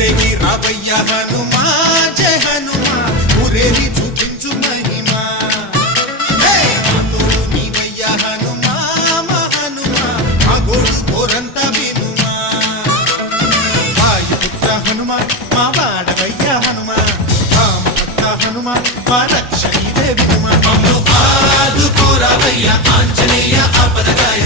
ఊరేగి రావయ్య హనుమా జయ హనుమా ఊరేగి చూపించు మహిమా తోడు నీవయ్య హనుమా మా హనుమా మా గోడు కోరంత వినుమా వాయుపుత్ర హనుమా మా వాడవయ్య హనుమా రామభక్త హనుమా మా రక్ష ఇదే వినుమా ఆదుకోరావయ్య ఆంజనేయ ఆపదగాయ